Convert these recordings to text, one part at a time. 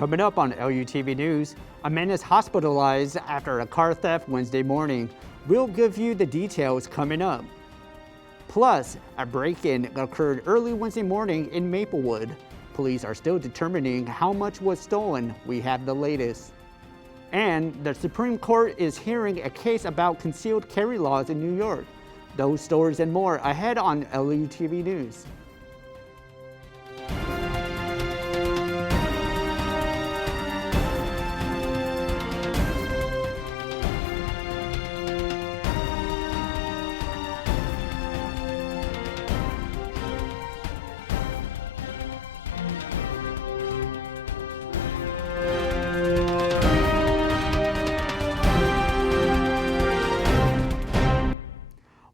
Coming up on LUTV News, a man is hospitalized after a car theft Wednesday morning. We'll give you the details coming up. Plus, a break-in occurred early Wednesday morning in Maplewood. Police are still determining how much was stolen. We have the latest. And the Supreme Court is hearing a case about concealed carry laws in New York. Those stories and more ahead on LUTV News.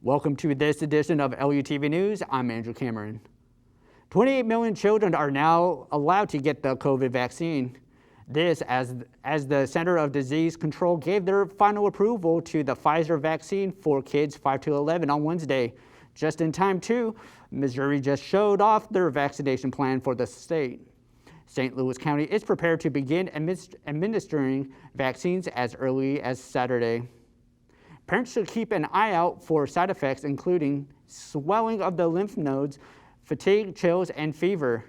Welcome to this edition of LUTV News. I'm Andrew Cameron. 28 million children are now allowed to get the COVID vaccine. This as the Center of Disease Control gave their final approval to the Pfizer vaccine for kids 5 to 11 on Wednesday. Just in time too, Missouri just showed off their vaccination plan for the state. St. Louis County is prepared to begin administering vaccines as early as Saturday. Parents should keep an eye out for side effects including swelling of the lymph nodes, fatigue, chills, and fever.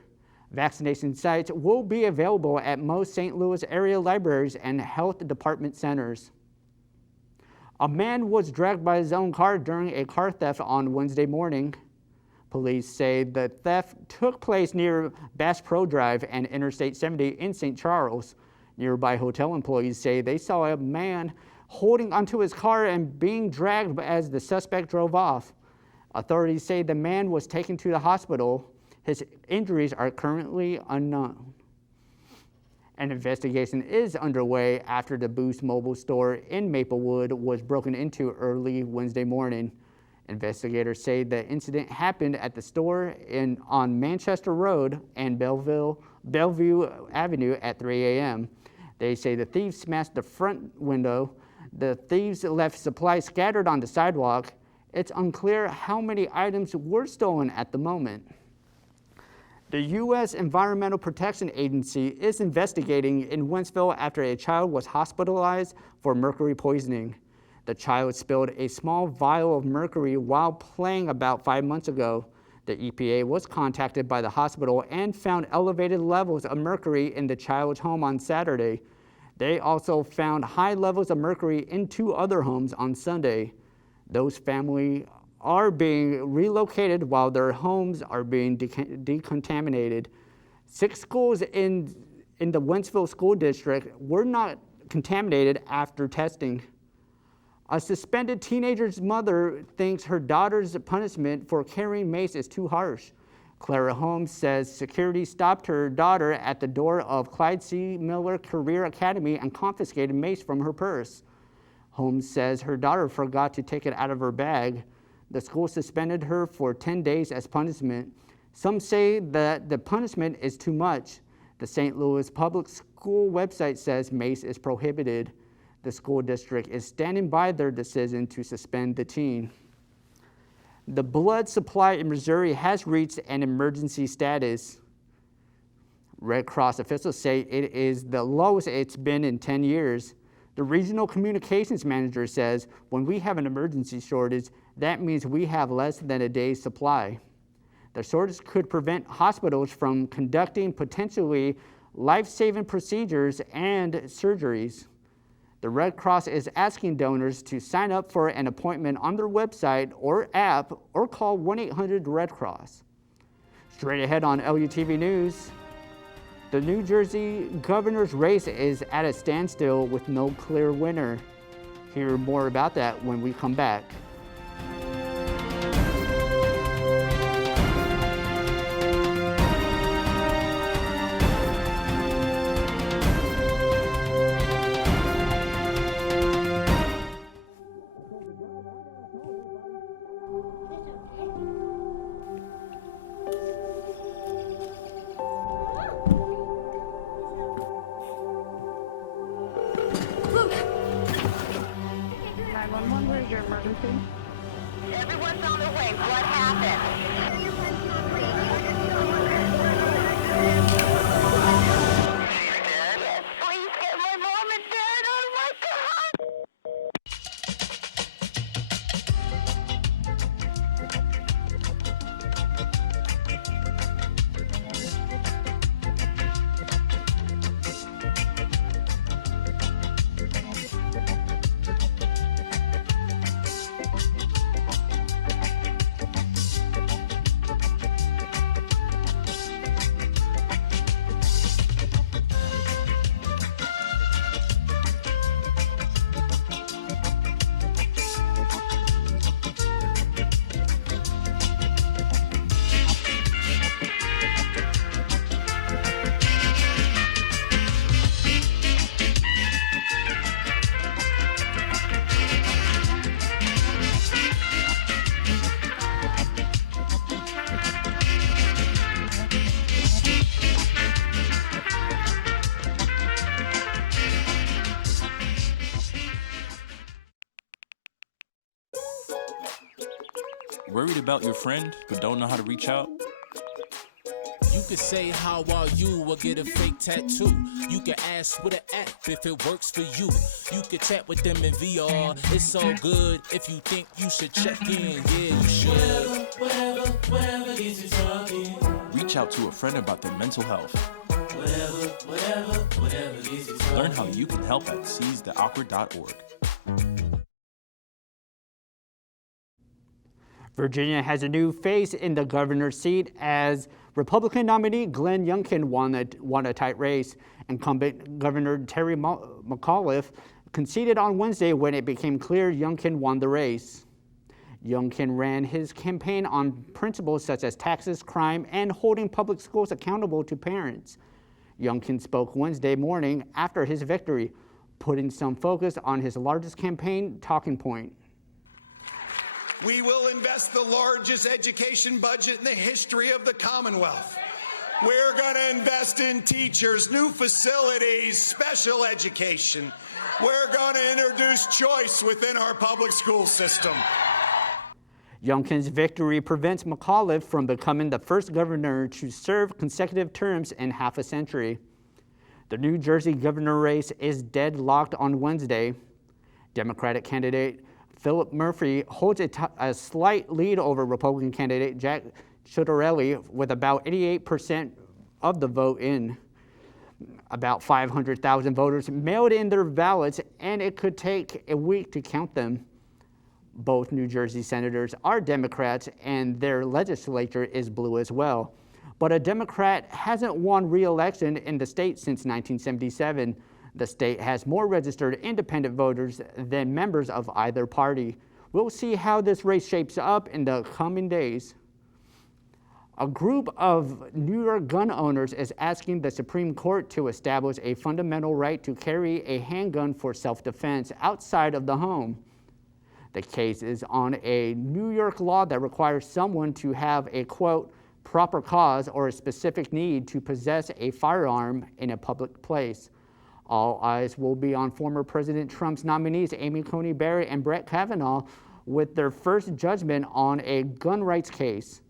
Vaccination sites will be available at most St. Louis area libraries and health department centers. A man was dragged by his own car during a car theft on Wednesday morning. Police say the theft took place near Bass Pro Drive and Interstate 70 in St. Charles. Nearby hotel employees say they saw a man holding onto his car and being dragged as the suspect drove off. Authorities say the man was taken to the hospital. His injuries are currently unknown. An investigation is underway after the Boost Mobile store in Maplewood was broken into early Wednesday morning. Investigators say the incident happened at the store on Manchester Road and Bellevue Avenue at 3 a.m. They say the thieves smashed the front window. The thieves left supplies scattered on the sidewalk. It's unclear how many items were stolen at the moment. The U.S. Environmental Protection Agency is investigating in Wentzville after a child was hospitalized for mercury poisoning. The child spilled a small vial of mercury while playing about 5 months ago. The EPA was contacted by the hospital and found elevated levels of mercury in the child's home on Saturday. They also found high levels of mercury in 2 other homes on Sunday. Those families are being relocated while their homes are being decontaminated. 6 schools in the Wentzville School District were not contaminated after testing. A suspended teenager's mother thinks her daughter's punishment for carrying mace is too harsh. Clara Holmes says security stopped her daughter at the door of Clyde C. Miller Career Academy and confiscated mace from her purse. Holmes says her daughter forgot to take it out of her bag. The school suspended her for 10 days as punishment. Some say that the punishment is too much. The St. Louis Public School website says mace is prohibited. The school district is standing by their decision to suspend the teen. The blood supply in Missouri has reached an emergency status. Red Cross officials say it is the lowest it's been in 10 years. The regional communications manager says when we have an emergency shortage, that means we have less than a day's supply. The shortage could prevent hospitals from conducting potentially life-saving procedures and surgeries. The Red Cross is asking donors to sign up for an appointment on their website or app or call 1-800-RED-CROSS. Straight ahead on LUTV News, the New Jersey governor's race is at a standstill with no clear winner. Hear more about that when we come back. Where's your emergency? Everyone's on their way. What happened? She's dead? Worried about your friend but don't know how to reach out? You could say how are you or get a fake tattoo. You can ask with an app if it works for you. You could chat with them in VR. It's so good if you think you should check in. Yeah, you should. Whatever gets you talking. Reach out to a friend about their mental health. Whatever gets you talking. Learn how you can help at seizetheawkward.org. Virginia has a new face in the governor's seat as Republican nominee Glenn Youngkin won a tight race. Incumbent Governor Terry McAuliffe conceded on Wednesday when it became clear Youngkin won the race. Youngkin ran his campaign on principles such as taxes, crime, and holding public schools accountable to parents. Youngkin spoke Wednesday morning after his victory, putting some focus on his largest campaign talking point. We will invest the largest education budget in the history of the Commonwealth. We're going to invest in teachers, new facilities, special education. We're going to introduce choice within our public school system. Youngkin's victory prevents McAuliffe from becoming the first governor to serve consecutive terms in half a century. The New Jersey governor race is deadlocked on Wednesday. Democratic candidate Philip Murphy holds a slight lead over Republican candidate Jack Ciattarelli with about 88% of the vote in. About 500,000 voters mailed in their ballots, and it could take a week to count them. Both New Jersey senators are Democrats, and their legislature is blue as well. But a Democrat hasn't won re-election in the state since 1977. The state has more registered independent voters than members of either party. We'll see how this race shapes up in the coming days. A group of New York gun owners is asking the Supreme Court to establish a fundamental right to carry a handgun for self-defense outside of the home. The case is on a New York law that requires someone to have a, quote, proper cause or a specific need to possess a firearm in a public place. All eyes will be on former President Trump's nominees Amy Coney Barrett and Brett Kavanaugh with their first judgment on a gun rights case.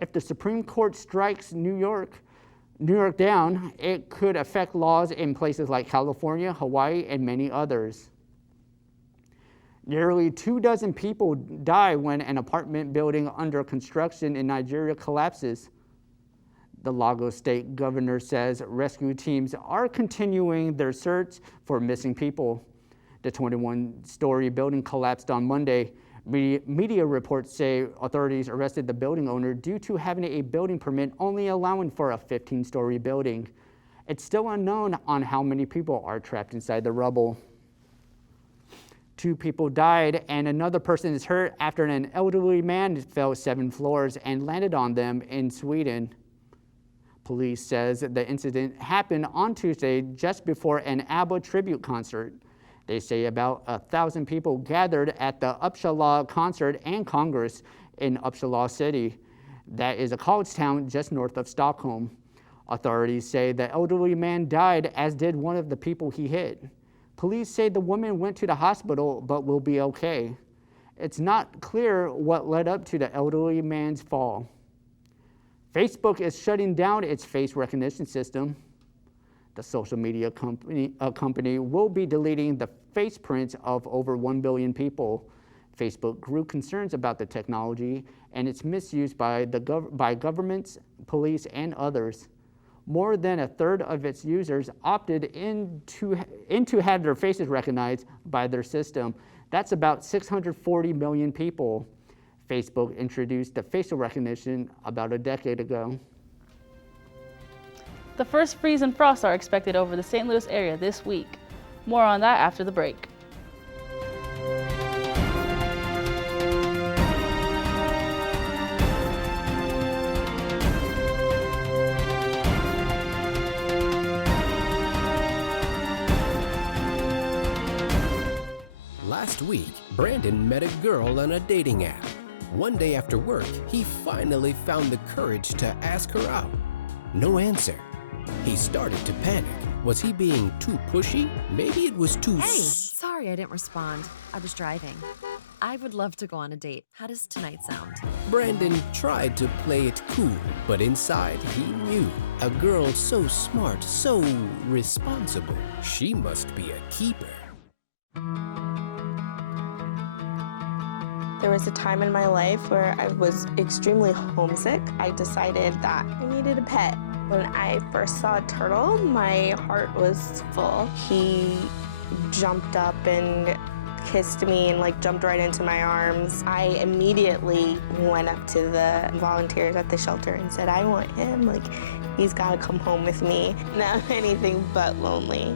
If the Supreme Court strikes New York down, it could affect laws in places like California, Hawaii, and many others. Nearly 24 people die when an apartment building under construction in Nigeria collapses. The Lagos State governor says rescue teams are continuing their search for missing people. The 21-story building collapsed on Monday. Media reports say authorities arrested the building owner due to having a building permit only allowing for a 15-story building. It's still unknown on how many people are trapped inside the rubble. 2 people died and another person is hurt after an elderly man fell 7 floors and landed on them in Sweden. Police says the incident happened on Tuesday just before an ABBA tribute concert. They say about 1,000 people gathered at the Uppsala Concert and Congress in Uppsala City. That is a college town just north of Stockholm. Authorities say the elderly man died, as did one of the people he hit. Police say the woman went to the hospital but will be okay. It's not clear what led up to the elderly man's fall. Facebook is shutting down its face recognition system. The social media company will be deleting the face prints of over 1 billion people. Facebook grew concerns about the technology and its misuse by governments, police, and others. More than a third of its users opted in to have their faces recognized by their system. That's about 640 million people. Facebook introduced the facial recognition about a decade ago. The first freeze and frost are expected over the St. Louis area this week. More on that after the break. Last week, Brandon met a girl on a dating app. One day after work, he finally found the courage to ask her out. No answer. He started to panic. Was he being too pushy? Maybe it was too... Hey, sorry I didn't respond. I was driving. I would love to go on a date. How does tonight sound? Brandon tried to play it cool, but inside he knew a girl so smart, so responsible, she must be a keeper. There was a time in my life where I was extremely homesick. I decided that I needed a pet. When I first saw a turtle, my heart was full. He jumped up and kissed me and jumped right into my arms. I immediately went up to the volunteers at the shelter and said, I want him, he's gotta come home with me. Not anything but lonely.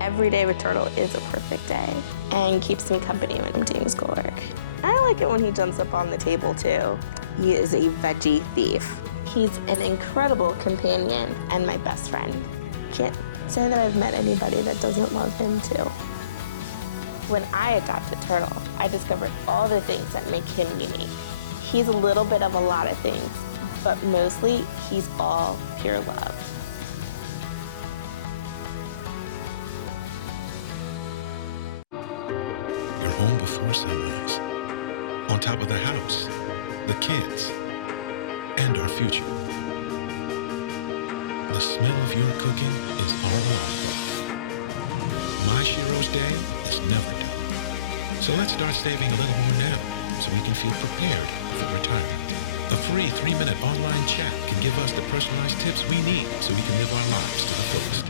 Every day with Turtle is a perfect day and keeps me company when I'm doing schoolwork. I like it when he jumps up on the table too. He is a veggie thief. He's an incredible companion and my best friend. Can't say that I've met anybody that doesn't love him too. When I adopted Turtle, I discovered all the things that make him unique. He's a little bit of a lot of things, but mostly he's all pure love. You're home before sunrise, on top of the house, the kids, and our future. The smell of your cooking is our life. My Shiro's day is never done. So let's start saving a little more now so we can feel prepared for retirement. A free 3-minute online chat can give us the personalized tips we need so we can live our lives to the fullest.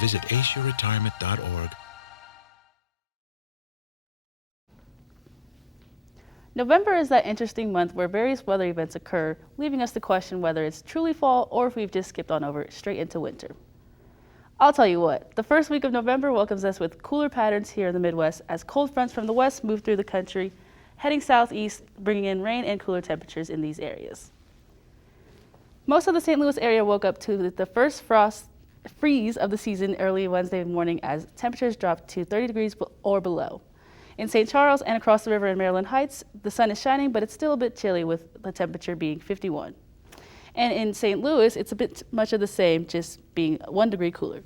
Visit aceyourretirement.org. November is that interesting month where various weather events occur, leaving us to question whether it's truly fall or if we've just skipped on over straight into winter. I'll tell you what, the first week of November welcomes us with cooler patterns here in the Midwest as cold fronts from the west move through the country, heading southeast, bringing in rain and cooler temperatures in these areas. Most of the St. Louis area woke up to the first freeze of the season early Wednesday morning as temperatures dropped to 30 degrees or below. In St. Charles and across the river in Maryland Heights, the sun is shining, but it's still a bit chilly with the temperature being 51. And in St. Louis, it's a bit much of the same, just being 1 degree cooler.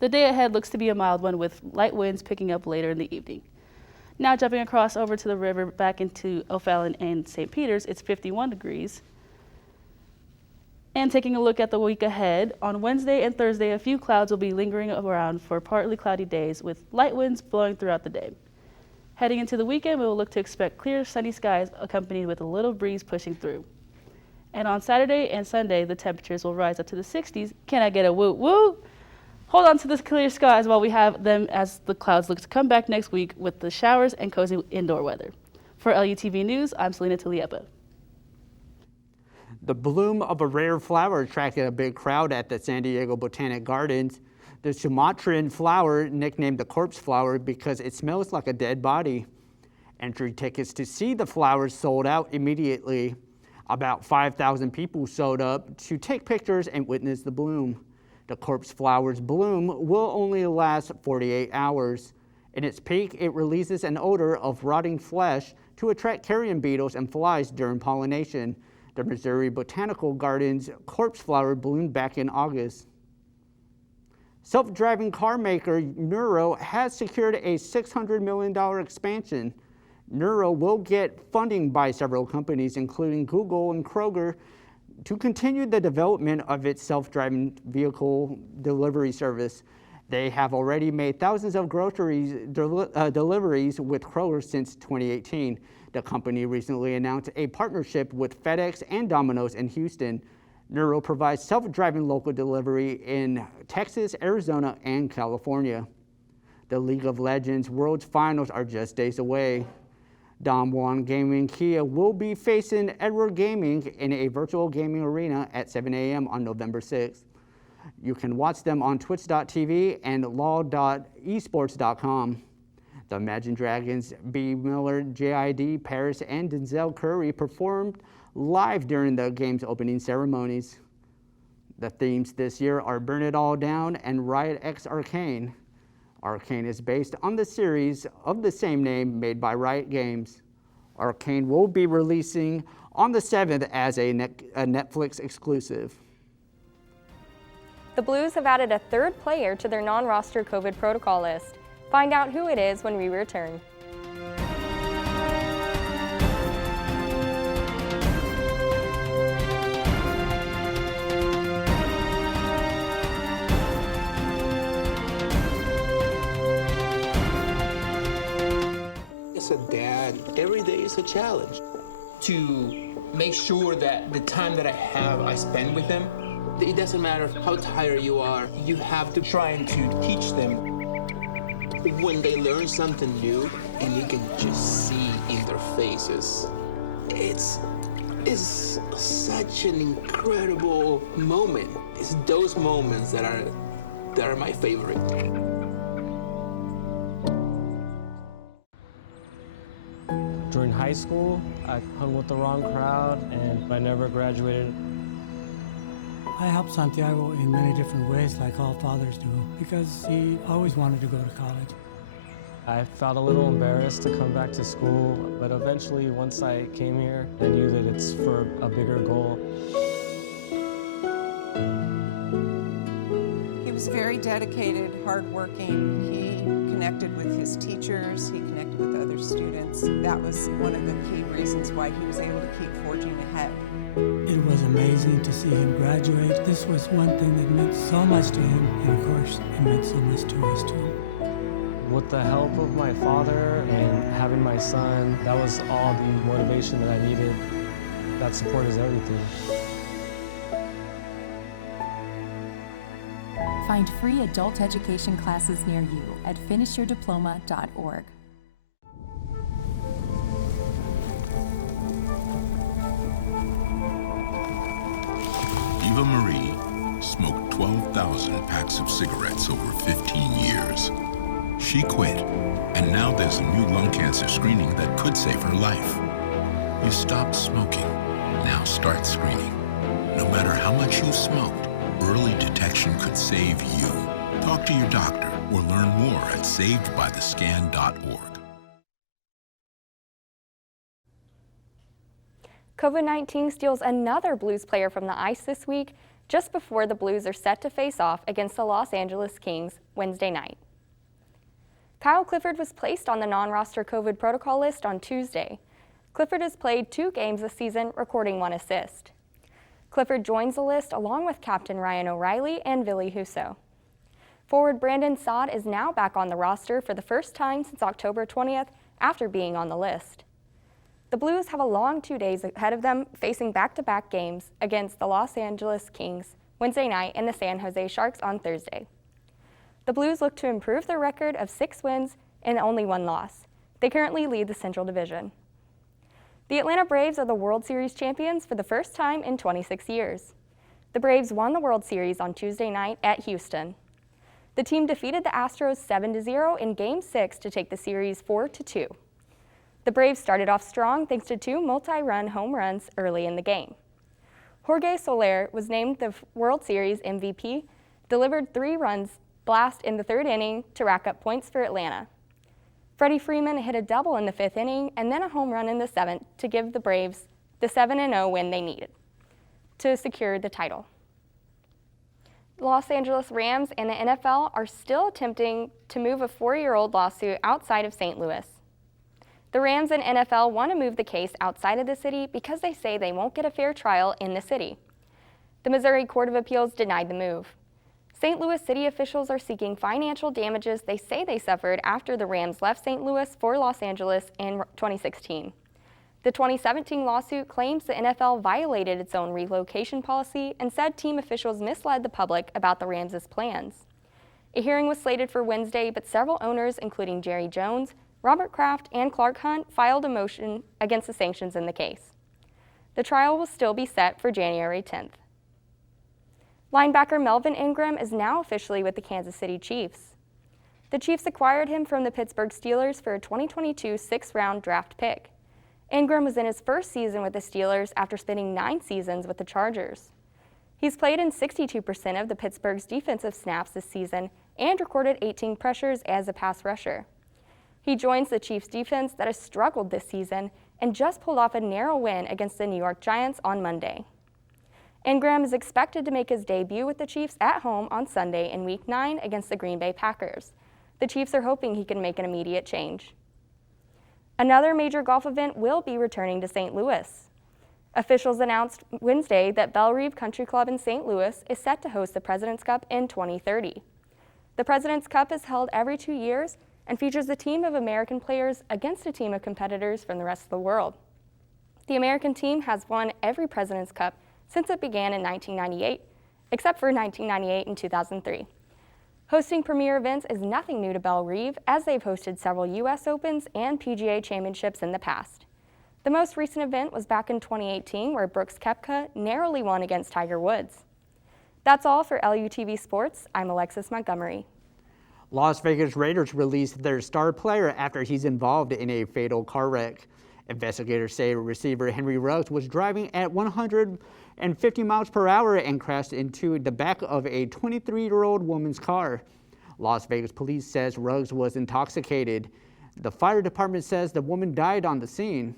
The day ahead looks to be a mild one with light winds picking up later in the evening. Now jumping across over to the river back into O'Fallon and St. Peter's, it's 51 degrees. And taking a look at the week ahead, on Wednesday and Thursday, a few clouds will be lingering around for partly cloudy days with light winds blowing throughout the day. Heading into the weekend, we will look to expect clear, sunny skies accompanied with a little breeze pushing through. And on Saturday and Sunday, the temperatures will rise up to the 60s. Can I get a woo woo? Hold on to the clear skies while we have them as the clouds look to come back next week with the showers and cozy indoor weather. For LUTV News, I'm Selena Taliepa. The bloom of a rare flower attracted a big crowd at the San Diego Botanic Gardens. The Sumatran flower, nicknamed the corpse flower because it smells like a dead body. Entry tickets to see the flowers sold out immediately. About 5,000 people showed up to take pictures and witness the bloom. The corpse flower's bloom will only last 48 hours. In its peak, it releases an odor of rotting flesh to attract carrion beetles and flies during pollination. The Missouri Botanical Gardens corpse flower bloomed back in August. Self-driving car maker Nuro has secured a $600 million expansion. Nuro will get funding by several companies, including Google and Kroger, to continue the development of its self-driving vehicle delivery service. They have already made thousands of groceries deliveries with Kroger since 2018. The company recently announced a partnership with FedEx and Domino's in Houston. Nuro provides self-driving local delivery in Texas, Arizona, and California. The League of Legends World's Finals are just days away. Dongwon Gaming Kia will be facing Edward Gaming in a virtual gaming arena at 7 a.m. on November 6th. You can watch them on twitch.tv and law.esports.com. The Imagine Dragons, B. Miller, JID, Paris, and Denzel Curry performed live during the game's opening ceremonies. The themes this year are Burn It All Down and Riot X Arcane. Arcane is based on the series of the same name made by Riot Games. Arcane will be releasing on the 7th as a Netflix exclusive. The Blues have added a third player to their non-roster COVID protocol list. Find out who it is when we return. as a dad, every day is a challenge. To make sure that the time that I have, I spend with them. It doesn't matter how tired you are, you have to try and to teach them. When they learn something new and you can just see in their faces, it's such an incredible moment. It's those moments that are my favorite. During high school, I hung with the wrong crowd and I never graduated. I helped Santiago in many different ways, like all fathers do, because he always wanted to go to college. I felt a little embarrassed to come back to school, but eventually, once I came here, I knew that it's for a bigger goal. He was very dedicated, hardworking. He connected with his teachers, he connected with other students. That was one of the key reasons why he was able to keep forging ahead. It was amazing to see him graduate. This was one thing that meant so much to him, and of course, it meant so much to us too. With the help of my father and having my son, that was all the motivation that I needed. That support is everything. Find free adult education classes near you at finishyourdiploma.org. Eva Marie smoked 12,000 packs of cigarettes over 15 years. She quit, and now there's a new lung cancer screening that could save her life. You stopped smoking, now start screening. No matter how much you smoked, early detection could save you. Talk to your doctor or learn more at savedbythescan.org. COVID-19 steals another Blues player from the ice this week, just before the Blues are set to face off against the Los Angeles Kings Wednesday night. Kyle Clifford was placed on the non-roster COVID protocol list on Tuesday. Clifford has played 2 games this season, recording 1 assist. Clifford joins the list along with captain Ryan O'Reilly and Ville Husso. Forward Brandon Saad is now back on the roster for the first time since October 20th after being on the list. The Blues have a long 2 days ahead of them, facing back-to-back games against the Los Angeles Kings Wednesday night and the San Jose Sharks on Thursday. The Blues look to improve their record of 6 wins and only 1 loss. They currently lead the Central Division. The Atlanta Braves are the World Series champions for the first time in 26 years. The Braves won the World Series on Tuesday night at Houston. The team defeated the Astros 7-0 in Game 6 to take the series 4-2. The Braves started off strong thanks to 2 multi-run home runs early in the game. Jorge Soler was named the World Series MVP, delivered 3 runs blast in the 3rd inning to rack up points for Atlanta. Freddie Freeman hit a double in the 5th inning and then a home run in the 7th to give the Braves the 7-0 win they needed to secure the title. The Los Angeles Rams and the NFL are still attempting to move a 4-year-old lawsuit outside of St. Louis. The Rams and NFL want to move the case outside of the city because they say they won't get a fair trial in the city. The Missouri Court of Appeals denied the move. St. Louis city officials are seeking financial damages they say they suffered after the Rams left St. Louis for Los Angeles in 2016. The 2017 lawsuit claims the NFL violated its own relocation policy and said team officials misled the public about the Rams' plans. A hearing was slated for Wednesday, but several owners, including Jerry Jones, Robert Kraft, and Clark Hunt, filed a motion against the sanctions in the case. The trial will still be set for January 10th. Linebacker Melvin Ingram is now officially with the Kansas City Chiefs. The Chiefs acquired him from the Pittsburgh Steelers for a 2022 6th-round draft pick. Ingram was in his first season with the Steelers after spending 9 seasons with the Chargers. He's played in 62% of the Pittsburgh's defensive snaps this season and recorded 18 pressures as a pass rusher. He joins the Chiefs' defense that has struggled this season and just pulled off a narrow win against the New York Giants on Monday. Ingram is expected to make his debut with the Chiefs at home on Sunday in Week 9 against the Green Bay Packers. The Chiefs are hoping he can make an immediate change. Another major golf event will be returning to St. Louis. Officials announced Wednesday that BELLERIVE Country Club in St. Louis is set to host the President's Cup in 2030. The President's Cup is held every 2 years and features a team of American players against a team of competitors from the rest of the world. The American team has won every President's Cup since it began in 1998, except for 1998 and 2003. Hosting premier events is nothing new to BELLERIVE, as they've hosted several U.S. Opens and PGA Championships in the past. The most recent event was back in 2018, where Brooks Koepka narrowly won against Tiger Woods. That's all for LUTV Sports. I'm Alexis Montgomery. Las Vegas Raiders released their star player after he's involved in a fatal car wreck. Investigators say receiver Henry Ruggs was driving at 150 miles per hour and crashed into the back of a 23-year-old woman's car. Las Vegas police says Ruggs was intoxicated. The fire department says the woman died on the scene.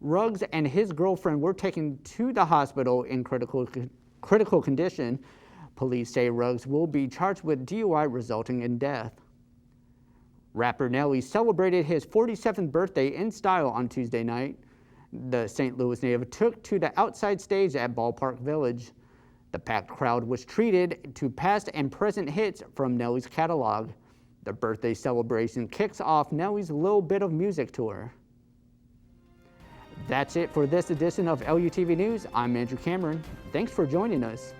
Ruggs and his girlfriend were taken to the hospital in critical condition. Police say Ruggs will be charged with DUI resulting in death. Rapper NELLY celebrated his 47th birthday in style on Tuesday night. The St. Louis native took to the outside stage at Ballpark Village. The packed crowd was treated to past and present hits from NELLY's catalog. The birthday celebration kicks off NELLY's Little Bit of Music tour. That's it for this edition of LUTV News. I'm Andrew Cameron. Thanks for joining us.